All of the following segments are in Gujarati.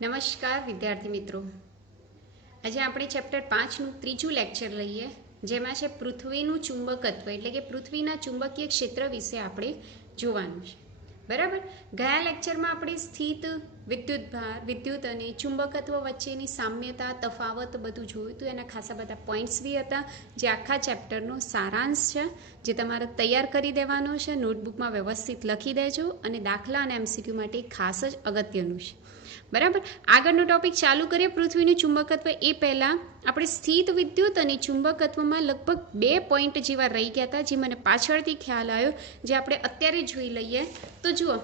નમસ્કાર વિદ્યાર્થી મિત્રો, આજે આપણે ચેપ્ટર 5નું ત્રીજું લેક્ચર લઈએ, જેમાં છે પૃથ્વીનું ચુંબકત્વ એટલે કે પૃથ્વીના ચુંબકીય ક્ષેત્ર વિશે આપણે જોવાનું છે. બરાબર. ગયા લેક્ચરમાં આપણે સ્થિત વિદ્યુતભાર, વિદ્યુત અને ચુંબકત્વ વચ્ચેની સામ્યતા, તફાવત બધું જોયું હતું. એના ખાસા બધા પોઈન્ટ્સ બી હતા, જે આખા ચેપ્ટરનો સારાંશ છે, જે તમારે તૈયાર કરી દેવાનો છે. નોટબુકમાં વ્યવસ્થિત લખી દેજો અને દાખલા અને એમસીક્યુ માટે ખાસ જ અગત્યનું છે. બરાબર. આગળનો ટોપિક ચાલુ કરીએ. પૃથ્વીનું ચુંબકત્વ એ પહેલાં આપણે સ્થિત વિદ્યુત અને ચુંબકત્વમાં લગભગ 2 પોઈન્ટ જેવા રહી ગયા હતા, જે મને પાછળથી ખ્યાલ આવ્યો, જે આપણે અત્યારે જોઈ લઈએ. તો જુઓ,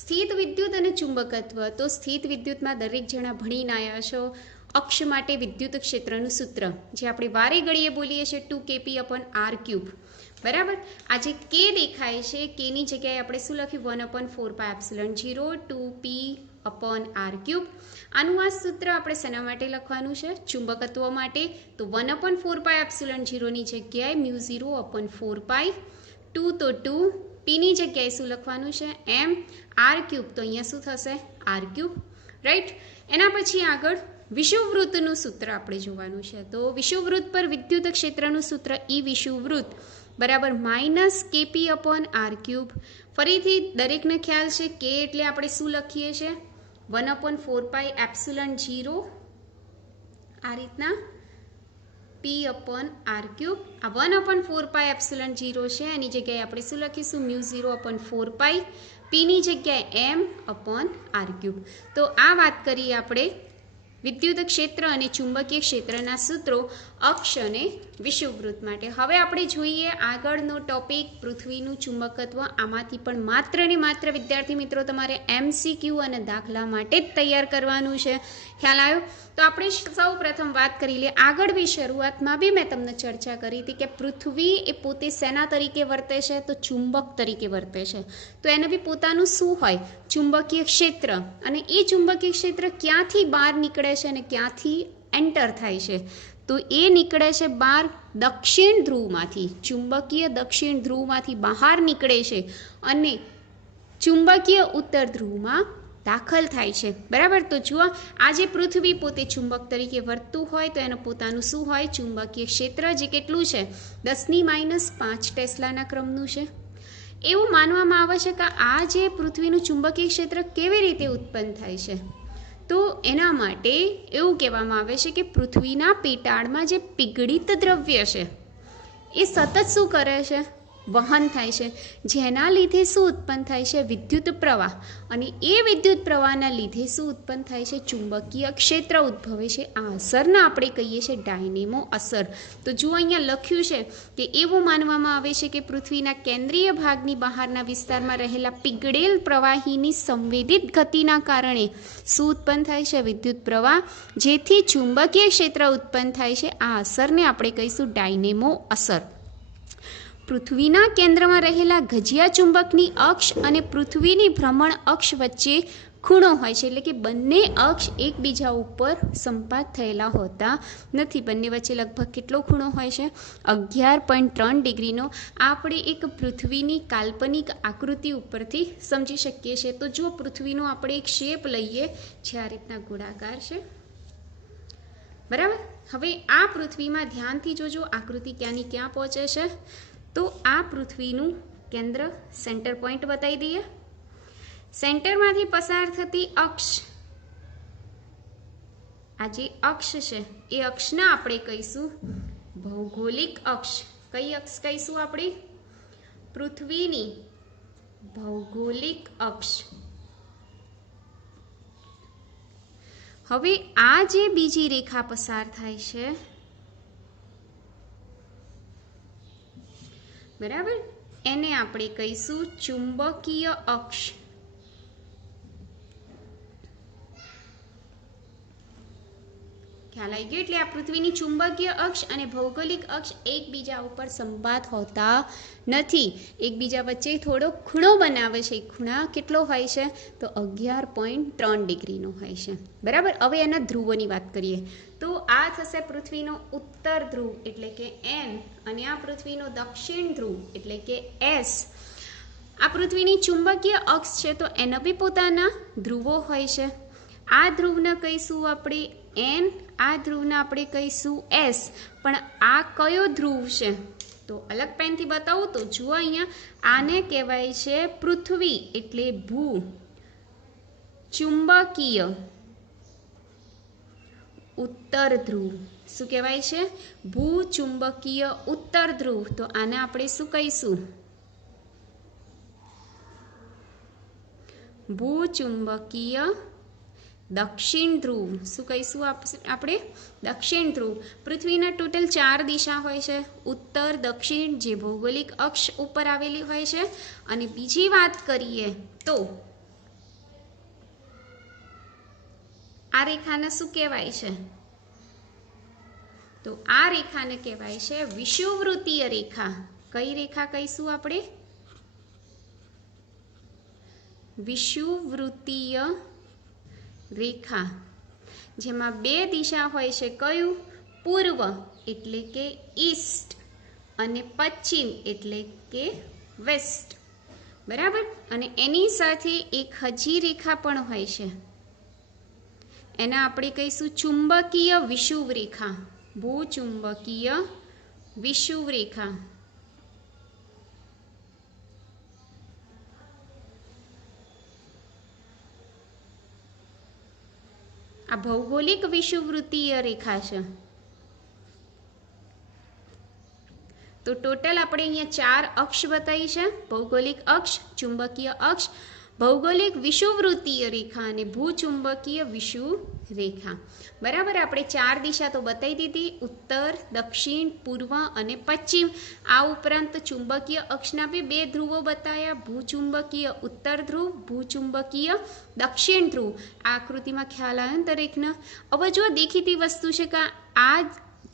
સ્થિત વિદ્યુત અને ચુંબકત્વ. તો સ્થિત વિદ્યુતમાં દરેક જણા ભણીને આવ્યા છો. અક્ષ માટે વિદ્યુત ક્ષેત્રનું સૂત્ર, જે આપણે વારે ઘડીએ બોલીએ છીએ, 2kp/r³. બરાબર. આજે કે દેખાય છે, કેની જગ્યાએ આપણે શું લખ્યું? 1/4πε0 2p/r³. આનું આ સૂત્ર આપણે શેના માટે લખવાનું છે? ચુંબકત્વ માટે. તો 1/4πε0 ની જગ્યાએ μ0/4π. 2 તો 2, pની જગ્યાએ શું લખવાનું છે? m. r³. તો અહીંયા શું થશે? r³. રાઈટ. એના પછી આગળ વિષુવવૃત્તનું સૂત્ર આપણે જોવાનું છે. તો વિષુવવૃત્ત પર વિદ્યુત ક્ષેત્રનું સૂત્ર E વિષુવવૃત્ત બરાબર -kp/r³. ફરીથી દરેકને ખ્યાલ છે કે એટલે આપણે શું લખીએ છીએ? 1/4πε0 આ રીતના p/r³. આ 1/4πε0 છે, એની જગ્યાએ આપણે શું લખીશું? μ0/4π. pની જગ્યાએ m/r³. તો આ વાત કરીએ આપણે વિદ્યુત ક્ષેત્ર અને ચુંબકીય ક્ષેત્રના સૂત્રો અક્ષ અને વિષુવવૃત્ત માટે. હવે આપણે જોઈએ આગળનો ટોપિક, પૃથ્વીનું ચુંબકત્વ. આમાંથી પણ માત્ર ને માત્ર વિદ્યાર્થી મિત્રો તમારે એમસીક્યુ અને દાખલા માટે જ તૈયાર કરવાનું છે. ખ્યાલ આવ્યો? તો આપણે સૌ પ્રથમ વાત કરી લઈએ. આગળ બી શરૂઆતમાં બી મેં તમને ચર્ચા કરી હતી કે પૃથ્વી એ પોતે શેના તરીકે વર્તે છે? તો ચુંબક તરીકે વર્તે છે. તો એને બી પોતાનું શું હોય? ચુંબકીય ક્ષેત્ર. અને એ ચુંબકીય ક્ષેત્ર ક્યાંથી બહાર નીકળે છે અને ક્યાંથી એન્ટર થાય છે? તો એ નીકળે છે બહાર દક્ષિણ ધ્રુવમાંથી. ચુંબકીય દક્ષિણ ધ્રુવમાંથી બહાર નીકળે છે અને ચુંબકીય ઉત્તર ધ્રુવમાં દાખલ થાય છે. બરાબર. તો જુઓ, આજે પૃથ્વી પોતે ચુંબક તરીકે વર્તતું હોય તો એનું પોતાનું શું હોય? ચુંબકીય ક્ષેત્ર, જે કેટલું છે? 10⁻5 ટેસ્લાના ક્રમનું છે. એવું માનવામાં આવે છે કે આ જે પૃથ્વીનું ચુંબકીય ક્ષેત્ર કેવી રીતે ઉત્પન્ન થાય છે? તો એના માટે એવું કહેવામાં આવે છે કે પૃથ્વીના પેટાળમાં જે પીગળિત દ્રવ્ય છે એ સતત શું કરે છે? વહન થાય છે, જેના લીધે શું ઉત્પન્ન થાય છે? વિદ્યુત પ્રવાહ. અને એ વિદ્યુત પ્રવાહના લીધે શું ઉત્પન્ન થાય છે? ચુંબકીય ક્ષેત્ર ઉદ્ભવે છે. આ અસરને આપણે કહીએ છીએ ડાયનેમો અસર. તો જુઓ, અહીંયા લખ્યું છે કે એવું માનવામાં આવે છે કે પૃથ્વીના કેન્દ્રીય ભાગની બહારના વિસ્તારમાં રહેલા પીગળેલ પ્રવાહીની સંવેદિત ગતિના કારણે શું ઉત્પન્ન થાય છે? વિદ્યુત પ્રવાહ, જેથી ચુંબકીય ક્ષેત્ર ઉત્પન્ન થાય છે. આ અસરને આપણે કહીશું ડાયનેમો અસર. પૃથ્વીના કેન્દ્રમાં રહેલા ગજિયા ચુંબકની અક્ષ અને પૃથ્વીની ભ્રમણ અક્ષ વચ્ચે ખૂણો હોય છે, એટલે કે બંને અક્ષ એકબીજા ઉપર સંપાત થયેલા હોતા નથી. બંને વચ્ચે લગભગ કેટલો ખૂણો હોય છે? 11.3 ડિગ્રીનો. આપણે એક પૃથ્વીની કાલ્પનિક આકૃતિ ઉપરથી સમજી શકીએ છીએ. તો જો પૃથ્વીનો આપણે એક શેપ લઈએ, જે આ રીતના ગોળાકાર છે. બરાબર. હવે આ પૃથ્વીમાં ધ્યાનથી જોજો, આકૃતિ ક્યાંની ક્યાં પહોંચે છે. તો આ પૃથ્વીનું કેન્દ્ર, સેન્ટર પોઈન્ટ બતાવી દઈએ. સેન્ટરમાંથી પસાર થતી અક્ષ, આ જે અક્ષ છે એ અક્ષને આપણે કહીશું ભૌગોલિક અક્ષ. કઈ અક્ષ કહીશું આપણે? પૃથ્વીની ભૌગોલિક અક્ષ. હવે આ જે બીજી રેખા પસાર થાય છે, બરાબર, એને આપણે કહીશું ચુંબકીય અક્ષ. ખ્યાલ આવી ગયો? એટલે આ પૃથ્વીની ચુંબકીય અક્ષ અને ભૌગોલિક અક્ષ એકબીજા ઉપર સંપાત હોતા નથી, એકબીજા વચ્ચે થોડો ખૂણો બનાવે છે. ખૂણા કેટલો હોય છે? તો 11.3 ડિગ્રીનો હોય છે. બરાબર. હવે એના ધ્રુવોની વાત કરીએ. તો આ થશે પૃથ્વીનો ઉત્તર ધ્રુવ એટલે કે N, અને આ પૃથ્વીનો દક્ષિણ ધ્રુવ એટલે કે S. આ પૃથ્વીની ચુંબકીય અક્ષ છે તો એના બી પોતાના ધ્રુવો હોય છે. આ ધ્રુવને કહીશું આપણે એન, આ ધ્રુવને આપણે કહીશું એસ. પણ આ કયો ધ્રુવ છે તો અલગ પેનથી બતાવું તો જુઓ અહીંયા, આને કહેવાય છે પૃથ્વી એટલે ભૂ ચુંબકીય ઉત્તર ધ્રુવ. શું કહેવાય છે? ભૂચુંબકીય ઉત્તર ધ્રુવ. તો આને આપણે શું કહીશું? ભૂચુંબકીય દક્ષિણ ધ્રુવ. શું કહીશું આપણે? દક્ષિણ ધ્રુવ. પૃથ્વીના ટોટલ 4 દિશા હોય છે, ઉત્તર, દક્ષિણ, જે ભૌગોલિક અક્ષ ઉપર આવેલી હોય છે. અને બીજી વાત કરીએ તો આ રેખાને શું કહેવાય છે? તો આ રેખાને કહેવાય છે વિષુવવૃત્તીય રેખા. કઈ રેખા કહીશું આપણે? વિષુવવૃત્તીય રેખા, જેમાં 2 દિશા હોય છે. કયું? પૂર્વ એટલે કે ઈસ્ટ અને પશ્ચિમ એટલે કે વેસ્ટ. બરાબર. અને એની સાથે એક હજી રેખા પણ હોય છે, એને આપણે કહીશું ચુંબકીય વિષુવ રેખા. ભૂચુંબકીય વિષુવ રેખા. આ ભૌગોલિક વિષુવવૃત્તીય રેખા છે. તો ટોટલ આપણે અહીંયા 4 અક્ષ બતાવી છે: ભૌગોલિક અક્ષ, ચુંબકીય અક્ષ, ભૌગોલિક વિષુવવૃત્તીય રેખા અને ભૂચુંબકીય વિષુવ રેખા. બરાબર. આપણે 4 દિશા તો બતાવી દીધી: ઉત્તર, દક્ષિણ, પૂર્વ અને પશ્ચિમ. આ ઉપરાંત ચુંબકીય અક્ષના બી 2 ધ્રુવો બતાવ્યા: ભૂચુંબકીય ઉત્તર ધ્રુવ, ભૂચુંબકીય દક્ષિણ ધ્રુવ. આ આકૃતિમાં ખ્યાલ આવ્યો ને દરેકને? હવે જો દેખીતી વસ્તુ છે કે આ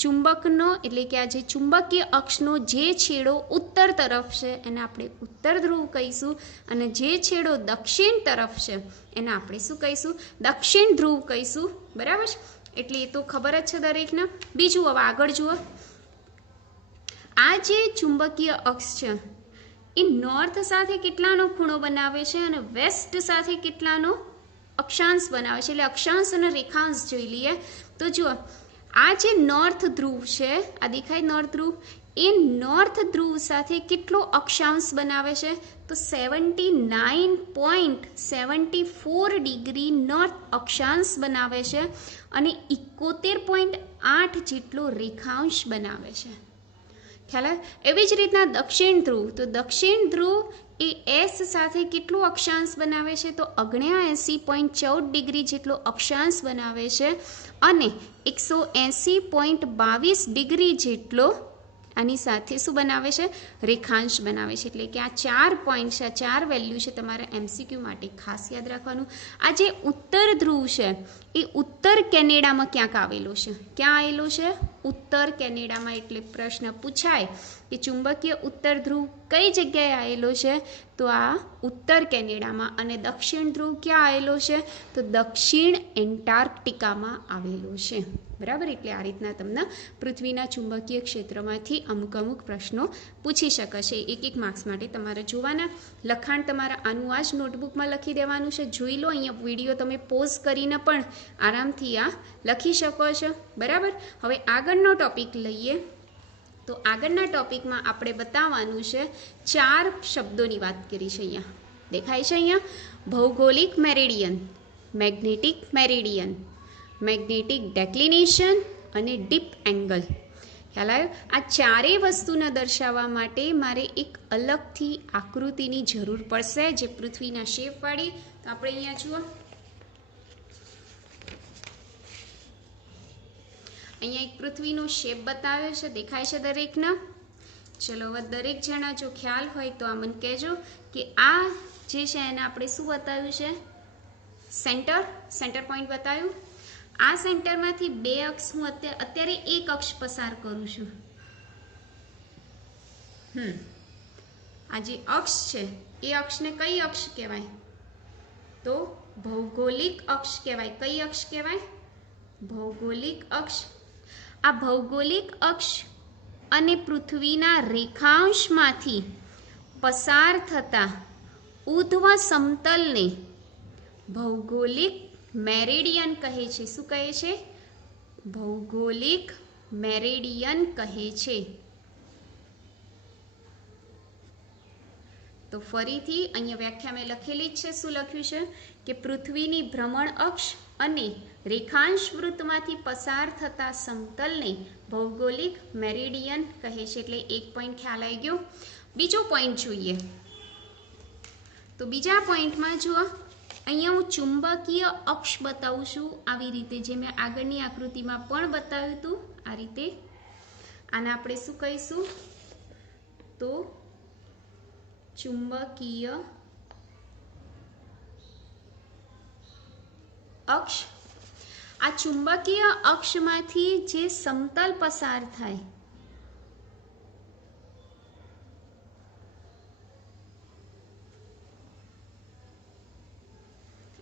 ચુંબકનો એટલે કે આ જે ચુંબકીય અક્ષનો જે છેડો ઉત્તર તરફ છે એને આપણે ઉત્તર ધ્રુવ કહીશું, અને જે છેડો દક્ષિણ તરફ છે એને આપણે શું કહીશું? દક્ષિણ ધ્રુવ કહીશું. બરાબર. એટલે એ તો ખબર જ છે દરેકને. બીજું હવે આગળ જુઓ. આ જે ચુંબકીય અક્ષ છે એ નોર્થ સાથે કેટલાનો ખૂણો બનાવે છે અને વેસ્ટ સાથે કેટલાનો અક્ષાંશ બનાવે છે? એટલે અક્ષાંશ અને રેખાંશ જોઈ લઈએ. તો જુઓ, આ જે નોર્થ ધ્રુવ છે, આ દેખાય નોર્થ ધ્રુવ, એ નોર્થ ધ્રુવ સાથે કેટલો અક્ષાંશ બનાવે છે? તો 79.74 ડિગ્રી નોર્થ અક્ષાંશ બનાવે છે અને 71.8 જેટલો રેખાંશ બનાવે છે. ખ્યાલ આવે? એવી જ રીતના દક્ષિણ ધ્રુવ. તો દક્ષિણ ધ્રુવ એ એસ સાથે કેટલો અક્ષાંશ બનાવે છે? તો 79.14 ડિગ્રી જેટલો અક્ષાંશ બનાવે છે અને 180.22 ડિગ્રી જેટલો આની સાથે શું બનાવે છે? રેખાંશ બનાવે છે. એટલે કે આ 4 પોઈન્ટ છે, 4 વેલ્યુ છે, તમારે એમસીક્યુ માટે ખાસ યાદ રાખવાનું. આ જે ઉત્તર ધ્રુવ છે એ ઉત્તર કેનેડામાં ક્યાંક આવેલો છે. ક્યાં આવેલો છે? ઉત્તર કેનેડામાં. એટલે પ્રશ્ન પૂછાય કે ચુંબકીય ઉત્તર ધ્રુવ કઈ જગ્યાએ આવેલો છે? તો આ ઉત્તર કેનેડામાં. અને દક્ષિણ ધ્રુવ ક્યાં આવેલો છે? તો દક્ષિણ એન્ટાર્કટિકામાં આવેલો છે. બરાબર. એટલે આ રીતના તમને પૃથ્વીના ચુંબકીય ક્ષેત્રમાંથી અમુક પ્રશ્નો પૂછી શકે છે. 1 માર્ક્સ માટે તમારે જોવાના. લખાણ તમારે આનું આ જ નોટબુકમાં લખી દેવાનું છે. જોઈ લો. અહીંયા વિડીયો તમે પોઝ કરીને પણ આરામથી આ લખી શકો છો. બરાબર. હવે આગળનો ટોપિક લઈએ. તો આગળના ટોપિકમાં આપણે બતાવવાનું છે 4 શબ્દોની વાત કરી છે. અહીંયા દેખાય છે. અહીંયા ભૌગોલિક મેરિડિયન, મેગ્નેટિક મેરિડિયન, મેગ્નેટિક ડેક્લિનેશન અને ડીપ એંગલ. ખ્યાલ આવ્યો? આ 4 વસ્તુને દર્શાવવા માટે મારે એક અલગથી આકૃતિની જરૂર પડશે, જે પૃથ્વીના શેપવાળી. તો આપણે અહીંયા જુઓ, અહીંયા એક પૃથ્વીનો શેપ બતાવ્યો છે, દેખાય છે દરેકને? ચલો હવે દરેક જણા જો ખ્યાલ હોય તો આ મને કહેજો કે આ જે છે એને આપણે શું બતાવ્યું છે? સેન્ટર પોઈન્ટ બતાવ્યું. આ સેન્ટરમાંથી 2 અક્ષ હું અત્યારે એક અક્ષ પસાર કરું છું. આ જે અક્ષ છે એ અક્ષને કઈ અક્ષ કહેવાય? તો ભૌગોલિક અક્ષ કહેવાય. કઈ અક્ષ કહેવાય? ભૌગોલિક અક્ષ. આ ભૌગોલિક અક્ષ અને પૃથ્વીના રેખાંશમાંથી પસાર થતા ઉર્ધ્વ સમતલને ભૌગોલિક મેરિડિયન કહે છે. શું કહે છે? ભૌગોલિક મેરિડિયન કહે છે. તો ફરીથી અહીંયા વ્યાખ્યા મેં લખેલી જ છે. શું લખ્યું છે કે પૃથ્વીની ભ્રમણ અક્ષ અને રેખાંશ વૃત્તમાંથી પસાર થતા સમતલને ભૌગોલિક મેરિડિયન કહે છે. એટલે એક પોઈન્ટ ખ્યાલ આવી ગયો. બીજો પોઈન્ટ જોઈએ. તો બીજા પોઈન્ટમાં જુઓ, અહીંયા હું ચુંબકીય અક્ષ બતાવું છું આવી રીતે, જે મેં આગળની આકૃતિમાં પણ બતાવ્યું હતું આ રીતે. આને આપણે શું કહીશું? તો ચુંબકીય અક્ષ. આ ચુંબકીય અક્ષમાંથી જે સમતલ પસાર થાય,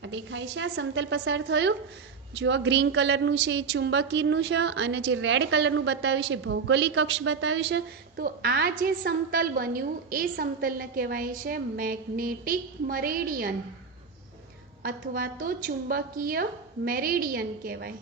આ દેખાય છે, આ સમતલ પસાર થયું. જો ગ્રીન કલરનું છે એ ચુંબકીયનું છે અને જે રેડ કલરનું બતાવ્યું છે ભૌગોલિક અક્ષ બતાવ્યું છે. તો આ જે સમતલ બન્યું એ સમતલને કહેવાય છે મેગ્નેટિક મેરિડિયન અથવા તો ચુંબકીય મેરિડિયન કહેવાય.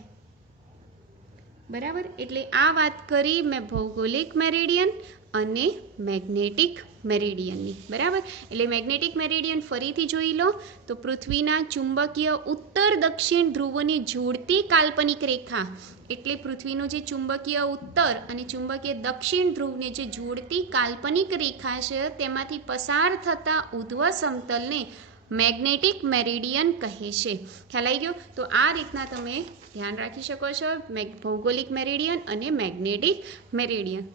બરાબર? એટલે આ વાત કરી મેં ભૌગોલિક મેરિડિયન અને મેગ્નેટિક મેરિડિયનની. બરાબર? એટલે મેગ્નેટિક મેરિડિયન ફરીથી જોઈ લો તો પૃથ્વીના ચુંબકીય ઉત્તર દક્ષિણ ધ્રુવોની જોડતી કાલ્પનિક રેખા, એટલે પૃથ્વીનો જે ચુંબકીય ઉત્તર અને ચુંબકીય દક્ષિણ ધ્રુવને જે જોડતી કાલ્પનિક રેખા છે તેમાંથી પસાર થતા ઉધ્વ સમતલને મેગ્નેટિક મેરિડિયન કહે છે. ખ્યાલ આવી ગયો? તો આ રીતના તમે ધ્યાન રાખી શકો છો ભૌગોલિક મેરિડિયન અને મેગ્નેટિક મેરિડિયન.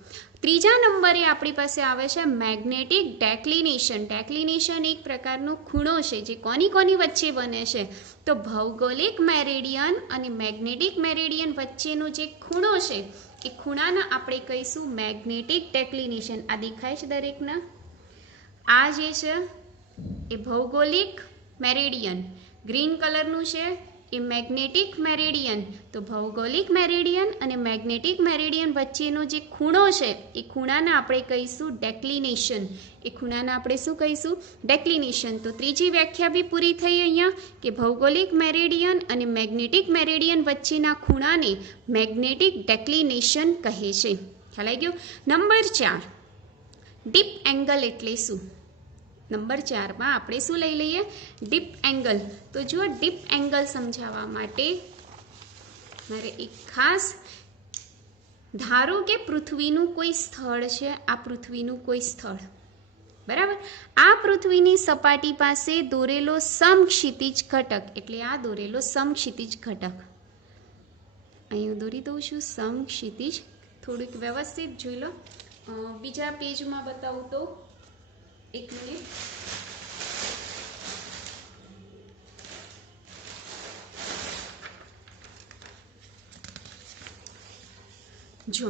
ત્રીજા નંબરે આપણી પાસે આવે છે મેગ્નેટિક ડેક્લિનેશન. ડેક્લિનેશન એક પ્રકારનો ખૂણો છે જે કોની વચ્ચે બને છે? તો ભૌગોલિક મેરિડિયન અને મેગ્નેટિક મેરિડિયન વચ્ચેનો જે ખૂણો છે એ ખૂણાને આપણે કહીશું મેગ્નેટિક ડેક્લિનેશન. આ દેખાય છે દરેકના? આ જે છે એ ભૌગોલિક મેરિડિયન, ગ્રીન કલરનું છે એ મેગ્નેટિક મેરિડિયન. તો ભૌગોલિક મેરિડિયન અને મેગ્નેટિક મેરિડિયન વચ્ચેનો જે ખૂણો છે એ ખૂણાને આપણે કહીશું ડેક્લિનેશન. એ ખૂણાને આપણે શું કહીશું? ડેક્લિનેશન. તો ત્રીજી વ્યાખ્યા બી પૂરી થઈ અહીંયા કે ભૌગોલિક મેરિડિયન અને મેગ્નેટિક મેરિડિયન વચ્ચેના ખૂણાને મેગ્નેટિક ડેક્લિનેશન કહે છે. ખ્યાલ આવી ગયો? નંબર 4, ડીપ એંગલ એટલે શું? નંબર 4માં આપણે શું લઈ લઈએ? Deep angle. તો જુઓ, ડીપ એંગલ સમજાવવા માટે મારે એક ખાસ, ધારો કે પૃથ્વીનું કોઈ સ્થળ છે, આ પૃથ્વીનું કોઈ સ્થળ, બરાબર? આ પૃથ્વીની સપાટી પાસે દોરેલો સમક્ષિતિજ ઘટક, એટલે આ દોરેલો સમક્ષિતિજ ઘટક, અહીં દોરી દઉં છું સમક્ષિતિજ. થોડુંક વ્યવસ્થિત જોઈ લો. બીજા પેજમાં બતાવું તો એક મિનિટ. જો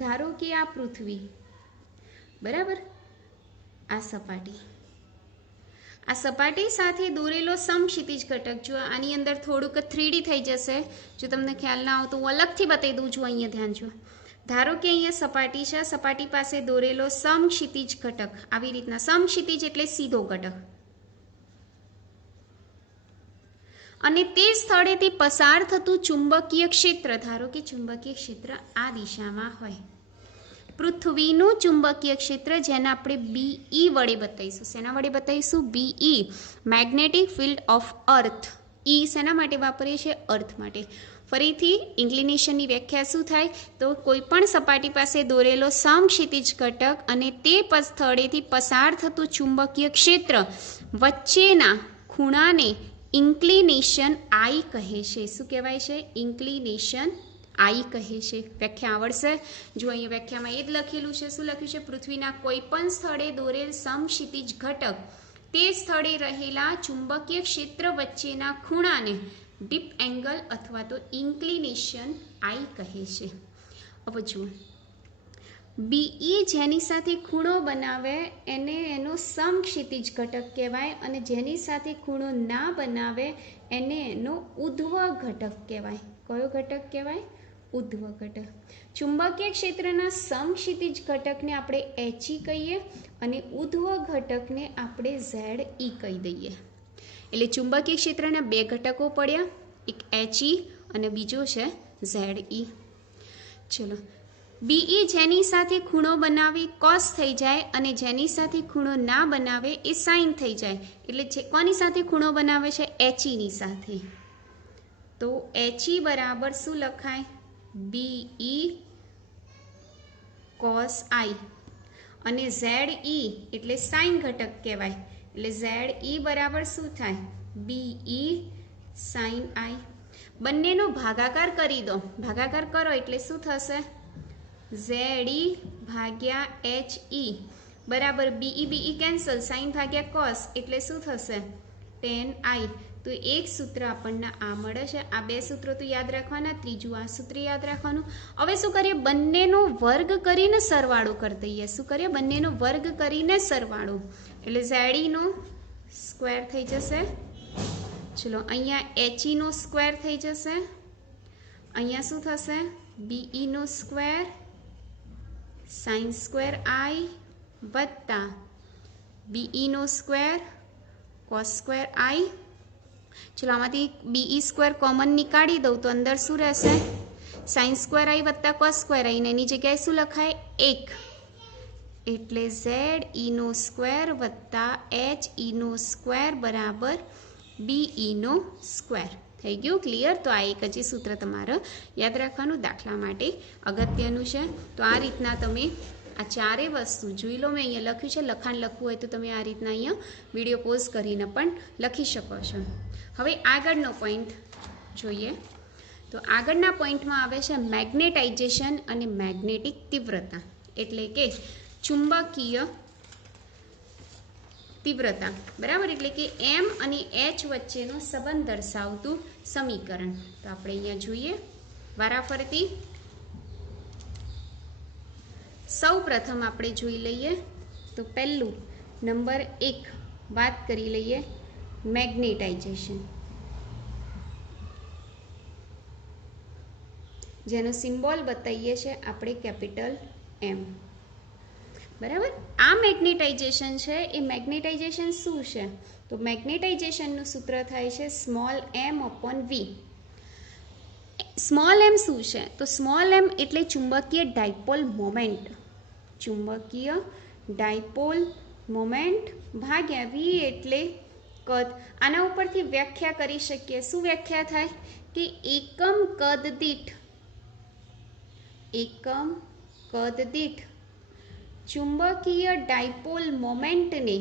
ધારો કે આ પૃથ્વી, બરાબર, આ સપાટી સાથે દોરેલો સમક્ષિતિજ ઘટક. જો આની અંદર થોડુંક 3D થઈ જશે, જો તમને ખ્યાલ ના આવે તો હું અલગથી બતાવી દઉં છું. અહીંયા ધ્યાન જો. ધારો કે અહીંયા સપાટી છે, સપાટી પાસે દોરેલો સમક્ષિતિજ ઘટક આવી રીતના. સમક્ષિતિજ એટલે સીધો ઘટક. અને તે સ્થળેથી પસાર થતું ચુંબકીય ક્ષેત્ર, ધારો કે ચુંબકીય ક્ષેત્ર આ દિશામાં હોય. પૃથ્વીનું ચુંબકીય ક્ષેત્ર જેને આપણે BE વડે બતાવીશું. શેના વડે બતાવીશું? BE, magnetic field of earth. E શેના માટે વાપરીએ છીએ? અર્થ માટે. ફરીથી ઇન્ક્લિનેશનની વ્યાખ્યા શું થાય? તો કોઈ પણ સપાટી પાસે દોરેલો સમક્ષિતિજ ઘટક અને તે સ્થળેથી પસાર થતું ચુંબકીય ક્ષેત્ર વચ્ચેના ખૂણાને ઇન્ક્લિનેશન I કહે છે. શું કહેવાય છે? ઇન્ક્લિનેશન I કહે છે. વ્યાખ્યા આવડશે? જો અહીંયા વ્યાખ્યામાં એ જ લખેલું છે. શું લખ્યું છે? પૃથ્વીના કોઈ પણ સ્થળે દોરેલ સમક્ષિતિજ ઘટક તે સ્થળે રહેલા ચુંબકીય ક્ષેત્ર વચ્ચેના ખૂણાને ડીપ એંગલ અથવા તો ઇન્ક્લિનેશન I કહે છે. હવે જુઓ, BE જેની સાથે ખૂણો બનાવે એને એનો સમક્ષિતિજ ઘટક કહેવાય, અને જેની સાથે ખૂણો ના બનાવે એને એનો ઉધ્વ ઘટક કહેવાય. કયો ઘટક કહેવાય? ઉધ્વ ઘટક. ચુંબકીય ક્ષેત્રના સમક્ષિતિજ ઘટકને આપણે HE કહીએ અને ઉધ્વ ઘટકને આપણે ZE કહી દઈએ. એટલે ચુંબકીય ક્ષેત્રના બે ઘટકો પડ્યા, એક HE અને બીજો છે ZE. ચલો, BE જેની સાથે ખૂણો બનાવે cos થઈ જાય અને જેની સાથે ખૂણો ના બનાવે એ sin થઈ જાય. એટલે કોની સાથે ખૂણો બનાવે છે? HE ની સાથે. તો HE બરાબર શું લખાય? BE cos I અને ZE એટલે sin ઘટક કહેવાય. એટલે ZE બરાબર શું થાય? BE sin I. બંનેનો ભાગાકાર કરી દો. ભાગાકાર કરો એટલે શું થશે? ZE ભાગ્યા HE બરાબર BE કેન્સલ, sin ભાગ્યા cos એટલે શું થશે? tan I. તો એક સૂત્ર આપણને આ મળે છે. આ બે સૂત્રો તો યાદ રાખવાના, ત્રીજું આ સૂત્ર યાદ રાખવાનું. હવે શું કરીએ? બંનેનો વર્ગ કરીને સરવાળો કરી દઈએ. શું કરીએ? બંનેનો વર્ગ કરીને સરવાળો. એટલે ZE નો સ્ક્વેર થઈ જશે. ચલો, અહીંયા HE નો સ્ક્વેર થઈ જશે. અહીંયા શું થશે? BE નો સ્ક્વેર sin સ્ક્વેર I વત્તા BE નો સ્ક્વેર cos સ્ક્વેર I. ચલો, આમાંથી BE સ્ક્વેર કોમન નીકાળી દઉં તો અંદર શું રહેશે? sin સ્ક્વેર I વત્તા cos સ્ક્વેર I ને એની જગ્યાએ શું લખાય? 1. એટલે ZE નો સ્ક્વેર વત્તા HE નો સ્ક્વેર બરાબર BE નો સ્ક્વેર. થઈ ગયું ક્લિયર? તો આ એક જ સૂત્ર તમારે યાદ રાખવાનું, દાખલા માટે અગત્યનું છે. તો આ રીતના તમે આ ચારે વસ્તુ જોઈ લો. મેં અહીંયા લખ્યું છે, લખાણ લખવું હોય તો તમે આ રીતના અહીંયા વિડીયો પોઝ કરીને પણ લખી શકો છો. હવે આગળનો પોઈન્ટ જોઈએ. તો આગળના પોઈન્ટમાં આવે છે મેગ્નેટાઇઝેશન અને મેગ્નેટિક તીવ્રતા, એટલે કે ચુંબકીય તીવ્રતા. બરાબર? એટલે કે M અને H વચ્ચેનો સંબંધ દર્શાવતું સમીકરણ. તો આપણે અહીંયા જોઈએ વારાફરતી. સૌ પ્રથમ આપણે જોઈ લઈએ. તો પહેલું નંબર 1 વાત કરી લઈએ મેગ્નેટાઇઝેશન, જેનો સિમ્બોલ બતાવીએ છીએ આપણે કેપિટલ M. બરાબર? આ મેગ્નેટાઇઝેશન છે. એ મેગ્નેટાઇઝેશન શું છે? તો મેગ્નેટાઇઝેશનનું સૂત્ર થાય છે સ્મોલ m/v. સ્મોલ m શું છે? તો સ્મોલ m એટલે ચુંબકીય ડાયપોલ મોમેન્ટ. ચુંબકીય ડાયપોલ મોમેન્ટ ભાગ્યા v એટલે કદ. આના ઉપરથી વ્યાખ્યા કરી શકીએ. શું વ્યાખ્યા થાય? કે એકમ કદ દીઠ ચુંબકીય ડાયપોલ મોમેન્ટને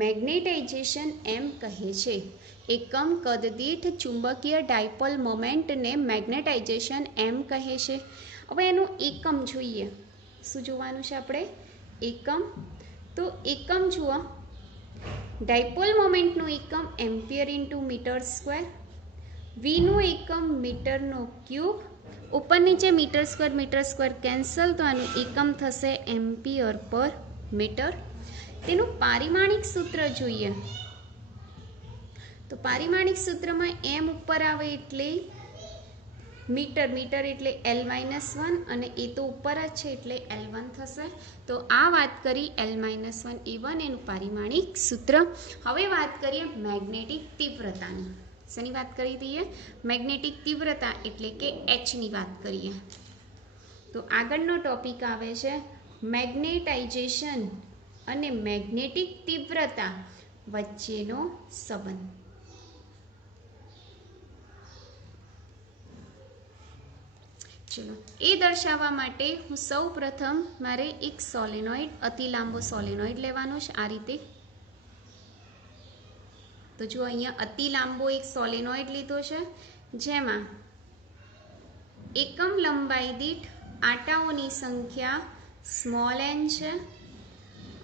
મેગ્નેટાઇઝેશન M કહે છે. એકમ કદ દીઠ ચુંબકીય ડાયપોલ મોમેન્ટને મેગ્નેટાઇઝેશન M કહે છે. હવે એનું એકમ જોઈએ. શું જોવાનું છે આપણે? એકમ. તો એકમ જુઓ, ડાયપોલ મોમેન્ટનું એકમ એમ્પિયર ઇન્ટુ મીટર સ્ક્વેર, વીનું એકમ મીટરનો ક્યુબ, ઉપર નીચે મીટર સ્ક્વેર કેન્સલ, તો આનું એકમ થશે એમ્પિયર પર મીટર. તેનું પારિમાણિક સૂત્ર જોઈએ. તો પારિમાણિક સૂત્રમાં m ઉપર આવે એટલે મીટર, મીટર એટલે L-1 અને એ તો ઉપર જ છે એટલે L1 થશે. તો આ વાત કરી L-1 E1 એનું પારિમાણિક સૂત્ર. હવે વાત કરીએ મેગ્નેટિક તીવ્રતાની. શેની વાત કરી દઈએ? મેગ્નેટિક તીવ્રતા એટલે કે H ની વાત કરીએ. તો આગળનો ટોપિક આવે છે મેગ્નેટાઇઝેશન અને મેગ્નેટિક તીવ્રતા વચ્ચેનો સંબંધ. ચલો, એ દર્શાવવા માટે હું સૌ પ્રથમ મારે એક સોલેનોઇડ, અતિ લાંબો સોલેનોઇડ લેવાનો છે આ રીતે. તો જો અહીંયા અતિ લાંબો એક સોલેનોઇડ લીધો છે, જેમાં એકમ લંબાઈ દીઠ આંટાઓની સંખ્યા સ્મોલ n છે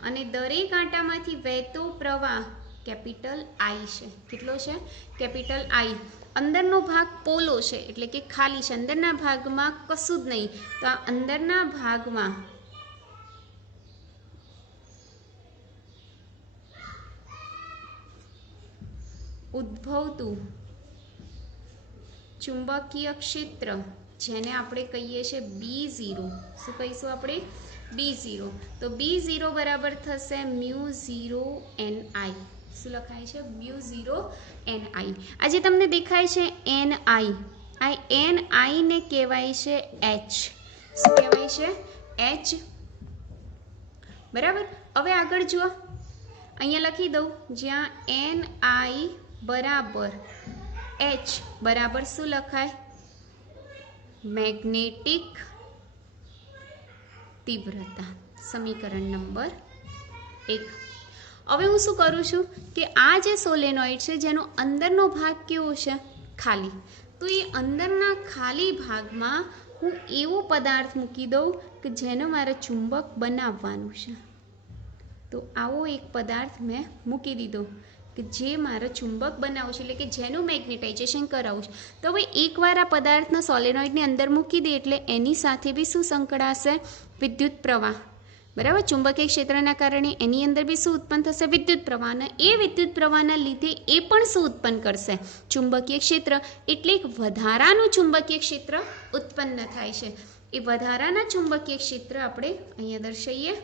અને દરેક આંટામાંથી વહેતો પ્રવાહ કેપિટલ I છે. કેટલો છે? Capital I. અંદરનો ભાગ પોલો છે એટલે કે ખાલી છે, અંદરના ભાગમાં કશું જ નહીં. તો આ અંદરના ભાગમાં ઉદ્ભવતું ચુંબકીય ક્ષેત્ર, જેને આપણે કહીએ છીએ B0. શું કહીશું આપણે? B0 તો B0 બરાબર થશે μ0 ni. શું લખાય છે? μ0 ni. આજે તમને દેખાય છે ni. આ ni ને કહેવાય છે h. શું કહેવાય છે? h. બરાબર. હવે આગળ જુઓ, અહીંયા લખી દઉં, જ્યાં ni બરાબર h બરાબર શું લખાય? મેગ્નેટિક તીવ્રતા. સમીકરણ નંબર 1. હવે હું શું કરું છું કે આ જે સોલેનોઇડ છે જેનો અંદરનો ભાગ કેવો છે? ખાલી. તો એ અંદરના ખાલી ભાગમાં હું એવો પદાર્થ મૂકી દઉં કે જેનો મારે ચુંબક બનાવવાનું છે. તો આવો એક પદાર્થ મેં મૂકી દીધો કે જે મારે ચુંબક બનાવવું છે, એટલે કે જેનું મેગ્નેટાઇઝેશન કરાવવું છે. તો હવે એકવાર આ પદાર્થના સોલેનોઇડની અંદર મૂકી દે એટલે એની સાથે બી શું સંકળાશે? વિદ્યુત પ્રવાહ. બરાબર. ચુંબકીય ક્ષેત્રના કારણે એની અંદર બી શું ઉત્પન્ન થશે? વિદ્યુત પ્રવાહ. અને એ વિદ્યુત પ્રવાહના લીધે એ પણ શું ઉત્પન્ન કરશે? ચુંબકીય ક્ષેત્ર. એટલે એક વધારાનું ચુંબકીય ક્ષેત્ર ઉત્પન્ન થાય છે. એ વધારાના ચુંબકીય ક્ષેત્ર આપણે અહીંયા દર્શાવીએ.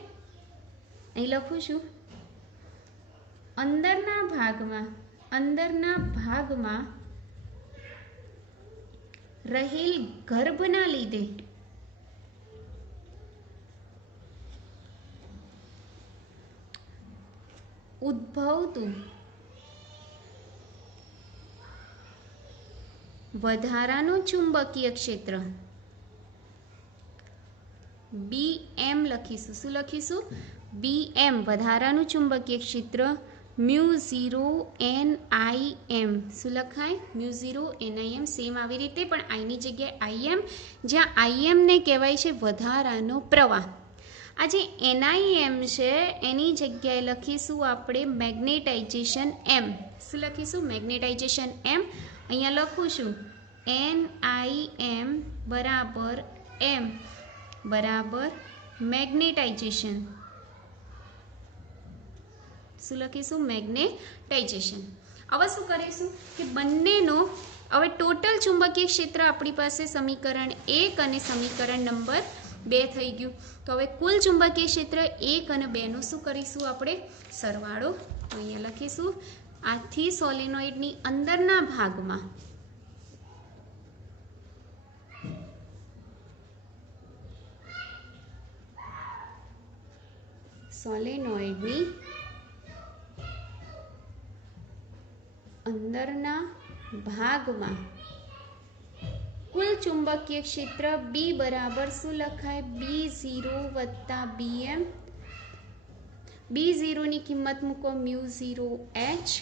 અહીં લખું છું, અંદરના ભાગમાં રહેલ ગર્ભના લીધે ઉદ્ભવતું વધારાનું ચુંબકીય ક્ષેત્ર BM લખીશું. શું લખીશું? BM. વધારાનું ચુંબકીય ક્ષેત્ર μ0 NIM. શું લખાય? μ0 NIM. સેમ આવી રીતે પણ I ની જગ્યાએ IM, જ્યાં IM ને કહેવાય છે વધારાનો પ્રવાહ. આ જે NIM છે એની જગ્યાએ લખીશું આપણે મેગ્નેટાઇઝેશન M. શું લખીશું? Magnetization M. અહીંયા લખું છું NIM બરાબર M બરાબર મેગ્નેટાઇઝેશન. શું લખીશું? મેગ્નેટાઇઝેશન. હવે શું કરીશું કે બંનેનો હવે ટોટલ ચુંબકીય ક્ષેત્ર આપણી પાસે સમીકરણ 1 અને સમીકરણ નંબર 2 થઈ ગયું. તો હવે કુલ ચુંબકીય ક્ષેત્ર 1 અને 2 નો શું કરીશું આપણે? સરવાળો. તો અહીંયા લખીશું, આથી સોલેનોઇડની અંદરના ભાગમાં સોલેનોઇડની અંદરના ભાગમાં કુલ ચુંબકીય ક્ષેત્ર B બરાબર શું લખાય? B0 વત્તા BM. B0 ની કિંમત મૂકો μ0 H.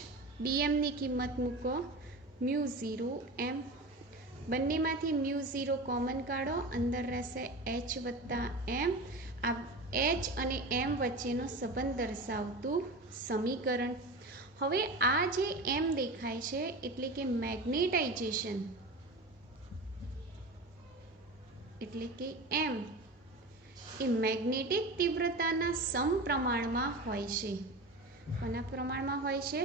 BM ની કિંમત મૂકો μ0 M. બંનેમાંથી μ0 કોમન કાઢો, અંદર રહેશે H વત્તા M. આ H અને M વચ્ચેનો સંબંધ દર્શાવતું સમીકરણ. હવે આ જે M દેખાય છે એટલે કે મેગ્નેટાઇઝેશન, એટલે કે M એ મેગ્નેટિક તીવ્રતાના સમપ્રમાણમાં હોય છે. કોના પ્રમાણમાં હોય છે?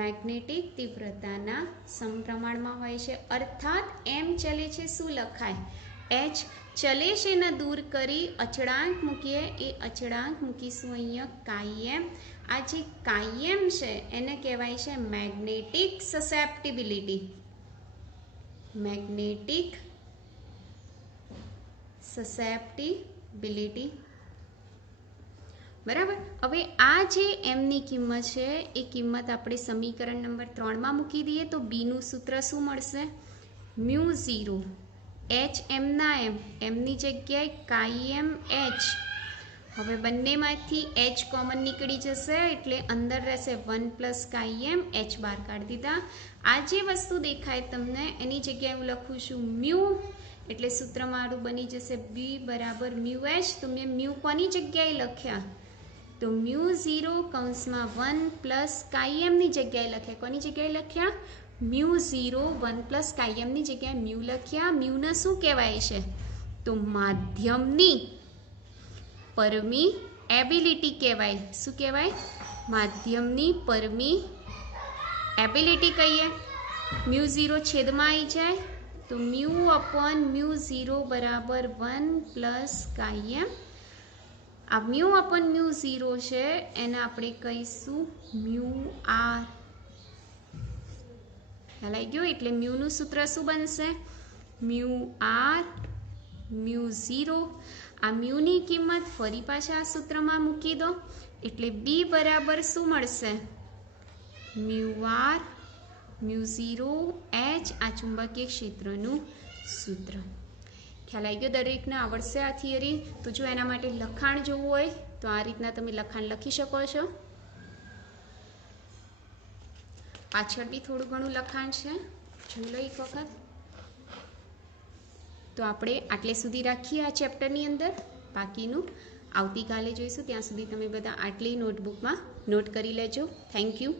મેગ્નેટિક તીવ્રતાના સમપ્રમાણમાં હોય છે. અર્થાત M ચલે છે શું લખાય? H. ચલે છે ને દૂર કરી અચળાંક મૂકીએ, એ અચળાંક મૂકીશું અહીંયા કાયમ. આ જે કાયમ છે એને કહેવાય છે મેગ્નેટિક સસેપ્ટિબિલિટી. Magnetic susceptibility. બરાબર. હવે આ જે M ની કિંમત છે એ કિંમત આપણે સમીકરણ નંબર 3 માં મૂકી દઈએ તો B નું સૂત્ર શું મળશે? μ0 H M ના M ની જગ્યાએ કાયમ H. હવે બંનેમાંથી H કોમન નીકળી જશે એટલે અંદર રહેશે 1 પ્લસ કાયમ H બહાર કાઢી દીધા. આ જે વસ્તુ દેખાય તમને એની જગ્યાએ હું લખું છું મ્યુ, એટલે સૂત્ર મારું બની જશે B બરાબર μH. તો મેં મ્યુ કોની જગ્યાએ લખ્યા? તો μ0 કૌંસમાં 1 પ્લસ કાયમની જગ્યાએ લખ્યા. કોની જગ્યાએ લખ્યા? μ0 1 પ્લસ કાયમની જગ્યાએ મ્યુ લખ્યા. મ્યુને શું કહેવાય છે? તો માધ્યમની પરમીએબિલિટી કહેવાય. શું કહેવાય? માધ્યમની પરમીએબિલિટી કહીએ. μ0 છેદમાં આવી જાય તો મ્યુ અપોન μ0 બરાબર 1 પ્લસ કાયમ આ મ્યુ અપોન મ્યુ 0 છે એને આપણે કહીશું મ્યુ આર. ખ્યાલ આવી ગયો? એટલે મ્યુનું સૂત્ર શું બનશે? Mu R mu 0. આ મ્યુની કિંમત ફરી પાછા આ સૂત્રમાં મૂકી દો એટલે બી બરાબર શું મળશે? મ્યુ આર મ્યુ 0 એચ, આ ચુંબકીય ક્ષેત્રનું સૂત્ર. ખ્યાલ આવી ગયો? દરેકને આવડશે આ થિયરી? તો જો એના માટે લખાણ જોવું હોય તો આ રીતના તમે લખાણ લખી શકો છો. પાછળ બી થોડું ઘણું લખાણ છે, જોઈ લો એક વખત. તો આપણે આટલે સુધી રાખીએ આ ચેપ્ટરની અંદર. બાકીનું આવતીકાલે જોઈશું. ત્યાં સુધી તમે બધા આટલી નોટબુકમાં નોટ કરી લેજો. Thank you.